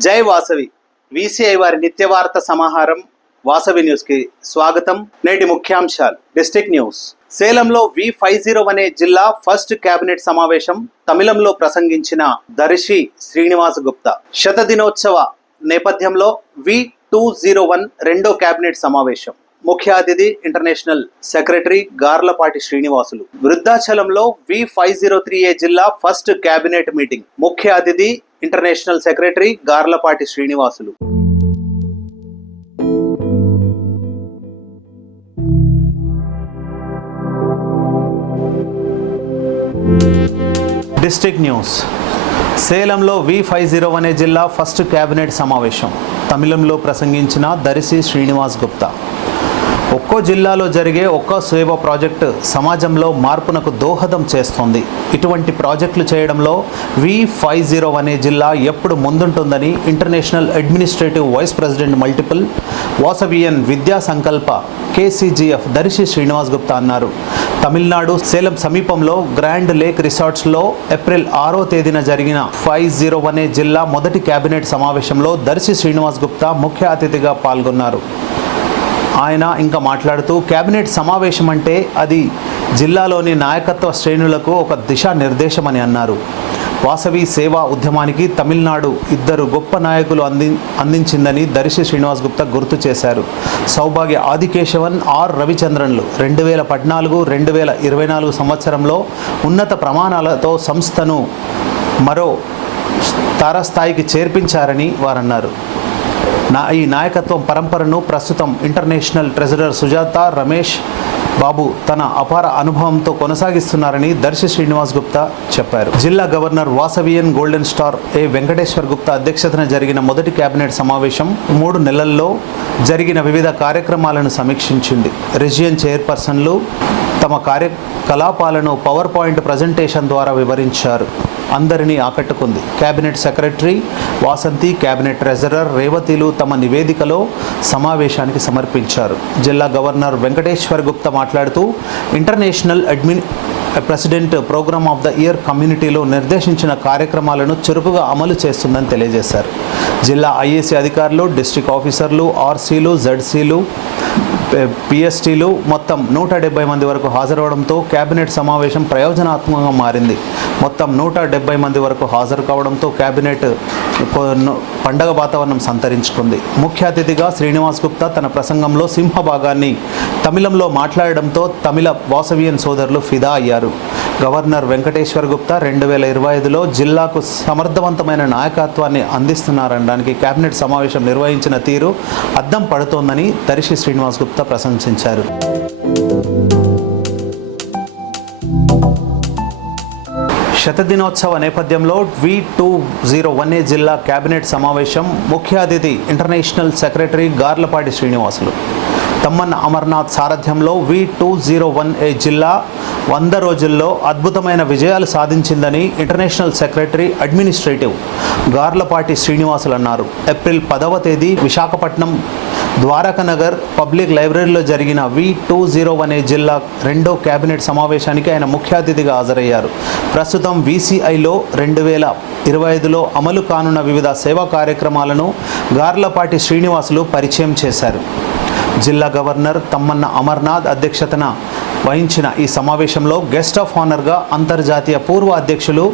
జై వాసవి. విసిఐ వారి నిత్యవార్త సమాహారం వాసవి న్యూస్కి స్వాగతం. నేటి ముఖ్యాంశాలు. District news. సేలంలో V five zero అనే జిల్లా ఫస్ట్ కేబినెట్ సమావేశం తమిళంలో ప్రసంగించిన దర్శి శ్రీనివాస్ గుప్తా. శతదినోత్సవ నేపథ్యంలో వి టూ జీరో వన్ రెండో కేబినెట్ సమావేశం. ముఖ్య అతిథి international secretary Garlapati Srinivasulu. వృద్ధాచలంలో V five zero three A జిల్లా ఫస్ట్ కేబినెట్ మీటింగ్. ముఖ్య అతిథి international secretary Garlapati Srinivasulu. District news. సేలంలో V five zero అనే జిల్లా ఫస్ట్ కేబినెట్ సమావేశం. తమిళంలో ప్రసంగించిన దరిసి శ్రీనివాస్ గుప్తా. ఒక్కో జిల్లాలో జరిగే ఒక్కో సేవ ప్రాజెక్టు సమాజంలో మార్పునకు దోహదం చేస్తోంది. ఇటువంటి ప్రాజెక్టులు చేయడంలో వి ఫైవ్ జీరో అనే జిల్లా ఎప్పుడు ముందుంటుందని international administrative vice president multiple Vasavian Vidya Sankalp KCGF Darsi Srinivas Gupta అన్నారు. తమిళనాడు సేలం సమీపంలో గ్రాండ్ లేక్ రిసార్ట్స్లో ఏప్రిల్ ఆరో తేదీన జరిగిన ఫైవ్ జీరో అనే జిల్లా మొదటి కేబినెట్ సమావేశంలో దర్శి శ్రీనివాస్ గుప్తా ముఖ్య అతిథిగా పాల్గొన్నారు. ఆయన ఇంకా మాట్లాడుతూ కేబినెట్ సమావేశం అంటే అది జిల్లాలోని నాయకత్వ శ్రేణులకు ఒక దిశా నిర్దేశమని అన్నారు. వాసవి సేవా ఉద్యమానికి తమిళనాడు ఇద్దరు గొప్ప నాయకులు అంది అందించిందని దర్శి శ్రీనివాస్ గుప్తా గుర్తు చేశారు. సౌభాగ్య ఆదికేశవన్ ఆర్ రవిచంద్రన్లు. రెండు వేల పద్నాలుగు రెండు వేల ఇరవై నాలుగు సంవత్సరంలో ఉన్నత ప్రమాణాలతో సంస్థను మరో తారస్థాయికి చేర్పించారని వారన్నారు. నా ఈ నాయకత్వం పరంపరను ప్రస్తుతం ఇంటర్నేషనల్ ట్రెజరర్ సుజాత రమేష్ బాబు తన అపార అనుభవంతో కొనసాగిస్తున్నారని దర్శి శ్రీనివాస్ గుప్తా చెప్పారు. జిల్లా governor Vasavian golden star A Venkateshwar Gupta అధ్యక్షతన జరిగిన మొదటి కేబినెట్ సమావేశం మూడు నెలల్లో జరిగిన వివిధ కార్యక్రమాలను సమీక్షించింది. రిజియన్ చైర్పర్సన్లు తమ కార్యకలాపాలను పవర్ పాయింట్ ప్రజెంటేషన్ ద్వారా వివరించారు. అందరినీ ఆకట్టుకుంది. Cabinet secretary Vasanthi cabinet treasurer రేవతిలు తమ నివేదికలో సమావేశానికి సమర్పించారు. జిల్లా గవర్నర్ వెంకటేశ్వర్ గుప్తా మాట్లాడుతూ international admin president program of the year కమ్యూనిటీలో నిర్దేశించిన కార్యక్రమాలను చురుకుగా అమలు చేస్తుందని తెలియజేశారు. జిల్లా ఐఏసీ అధికారులు డిస్ట్రిక్ట్ ఆఫీసర్లు ఆర్సీలు జెడ్సీలు పిఎస్టీలు మొత్తం నూట డెబ్బై మంది వరకు హాజరవడంతో కేబినెట్ సమావేశం ప్రయోజనాత్మకంగా మారింది. మొత్తం నూట డెబ్బై మంది వరకు హాజరు కావడంతో కేబినెట్ పండగ వాతావరణం సంతరించుకుంది. ముఖ్య అతిథిగా శ్రీనివాస్ గుప్తా తన ప్రసంగంలో సింహభాగాన్ని తమిళంలో మాట్లాడడంతో తమిళ వాసవియన్ సోదరులు ఫిదా అయ్యారు. గవర్నర్ వెంకటేశ్వర్ గుప్తా రెండు వేల ఇరవై ఐదులో జిల్లాకు సమర్థవంతమైన నాయకత్వాన్ని అందిస్తున్నారనడానికి కేబినెట్ సమావేశం నిర్వహించిన తీరు అద్దం పడుతోందని దర్శి శ్రీనివాస్ గుప్తా ప్రశంసించారు. శతదినోత్సవ నేపథ్యంలో V two zero one A జిల్లా కేబినెట్ సమావేశం ముఖ్య అతిథి ఇంటర్నేషనల్ సెక్రటరీ గార్లపాటి శ్రీనివాసులు. తమ్మన్ అమర్నాథ్ సారథ్యంలో V two zero one A జిల్లా వంద రోజుల్లో అద్భుతమైన విజయాలు సాధించిందని international secretary administrative Garlapati Srinivasulu అన్నారు. ఏప్రిల్ పదవ తేదీ విశాఖపట్నం ద్వారకనగర్ పబ్లిక్ లైబ్రరీలో జరిగిన V two zero one A జిల్లా రెండో కేబినెట్ సమావేశానికి ఆయన ముఖ్య అతిథిగా హాజరయ్యారు. ప్రస్తుతం వీసీఐలో రెండు వేల ఇరవై ఐదులో అమలు కానున్న వివిధ సేవా కార్యక్రమాలను గార్లపాటి శ్రీనివాసులు పరిచయం చేశారు. జిల్లా గవర్నర్ తమ్మన్న అమర్నాథ్ అధ్యక్షతన వహించిన ఈ సమావేశంలో గెస్ట్ ఆఫ్ ఆనర్గా అంతర్జాతీయ పూర్వ అధ్యక్షులు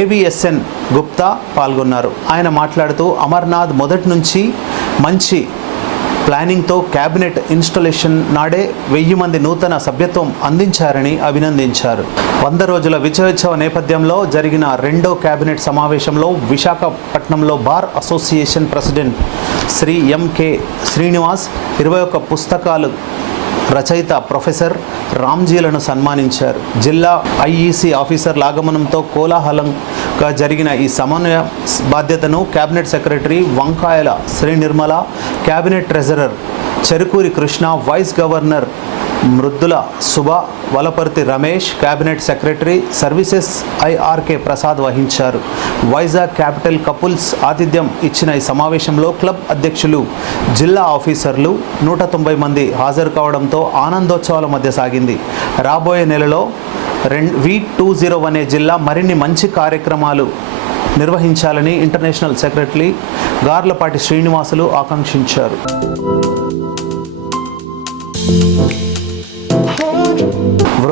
ఏవిఎస్ఎన్ గుప్తా పాల్గొన్నారు. ఆయన మాట్లాడుతూ అమర్నాథ్ మొదటి నుంచి మంచి ప్లానింగ్తో క్యాబినెట్ ఇన్స్టలేషన్ నాడే వెయ్యి మంది నూతన సభ్యత్వం అందించారని అభినందించారు. వంద రోజుల విజయోత్సవ నేపథ్యంలో జరిగిన రెండో కేబినెట్ సమావేశంలో విశాఖపట్నంలో bar association president Shri M K Srinivas ఇరవై ఒక్క పుస్తకాలు రచయిత ప్రొఫెసర్ రామ్జీలను సన్మానించారు. జిల్లా ఐఈసీ ఆఫీసర్ లాగమనంతో గా జరిగిన ఈ సమన్వయ బాధ్యతను cabinet secretary Vankayala Shri Nirmala cabinet treasurer Cherukuri Krishna vice governor Mruddula Subha Valaparthi Ramesh cabinet secretary services I R K Prasad వహించారు. వైజాగ్ క్యాపిటల్ కపుల్స్ ఆతిథ్యం ఇచ్చిన ఈ సమావేశంలో క్లబ్ అధ్యక్షులు జిల్లా ఆఫీసర్లు నూట తొంభై మంది హాజరు కావడంతో ఆనందోత్సవాల మధ్య సాగింది. రాబోయే నెలలో రెండు వి టూ జీరో అనే జిల్లా మరిన్ని మంచి కార్యక్రమాలు నిర్వహించాలని ఇంటర్నేషనల్ సెక్రటరీ గార్లపాటి శ్రీనివాసులు ఆకాంక్షించారు.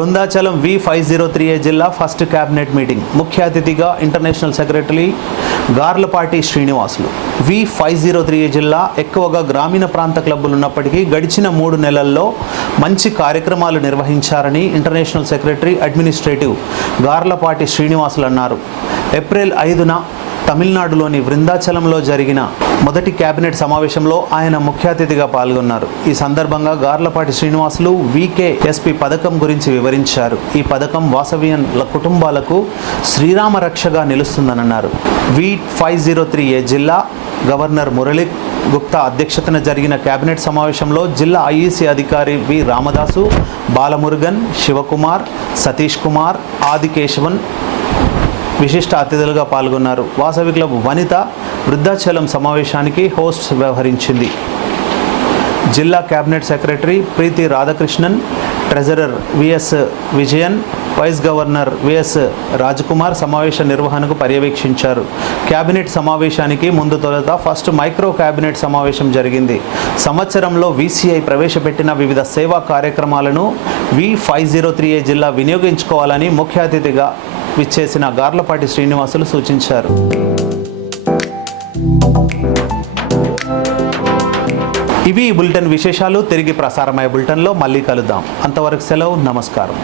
Brindachalam V five zero three A జిల్లా ఫస్ట్ క్యాబినెట్ మీటింగ్. ముఖ్య అతిథిగా international secretary Garlapati Srinivasulu. V five zero three A జిల్లా ఎక్కువగా గ్రామీణ ప్రాంత క్లబ్బులు ఉన్నప్పటికీ గడిచిన మూడు నెలల్లో మంచి కార్యక్రమాలు నిర్వహించారని international secretary administrative Garlapati Srinivasulu అన్నారు. ఏప్రిల్ ఐదున తమిళనాడులోని వృందాచలంలో జరిగిన మొదటి కేబినెట్ సమావేశంలో ఆయన ముఖ్య అతిథిగా పాల్గొన్నారు. ఈ సందర్భంగా గార్లపాటి శ్రీనివాసులు వికే ఎస్పి పథకం గురించి వివరించారు. ఈ పథకం వాసవియన్ల కుటుంబాలకు శ్రీరామ రక్షగా నిలుస్తుందనన్నారు. V five zero three A జిల్లా గవర్నర్ మురళీ గుప్తా అధ్యక్షతన జరిగిన కేబినెట్ సమావేశంలో జిల్లా ఐఈసీ అధికారి వి రామదాసు బాలమురుగన్ శివకుమార్ సతీష్ కుమార్ ఆదికేశవన్ విశిష్ట అతిథులుగా పాల్గొన్నారు. వాసవి క్లబ్ వనిత వృద్ధాచలం సమావేశానికి హోస్ట్ వ్యవహరించింది. జిల్లా cabinet secretary Preethi Radhakrishnan treasurer V S Vijayan vice governor V S Rajkumar సమావేశ నిర్వహణకు పర్యవేక్షించారు. కేబినెట్ సమావేశానికి ముందు తొలుత ఫస్ట్ మైక్రో కేబినెట్ సమావేశం జరిగింది. సంవత్సరంలో వీసీఐ ప్రవేశపెట్టిన వివిధ సేవా కార్యక్రమాలను V five zero three A జిల్లా వినియోగించుకోవాలని ముఖ్య అతిథిగా విచ్చేసిన గార్లపాటి శ్రీనివాసులు సూచించారు. ఇవి ఈ బులెటిన్ విశేషాలు. తిరిగి ప్రసారమయ్యే బులెటిన్లో మళ్ళీ కలుద్దాం. అంతవరకు సెలవు. నమస్కారం.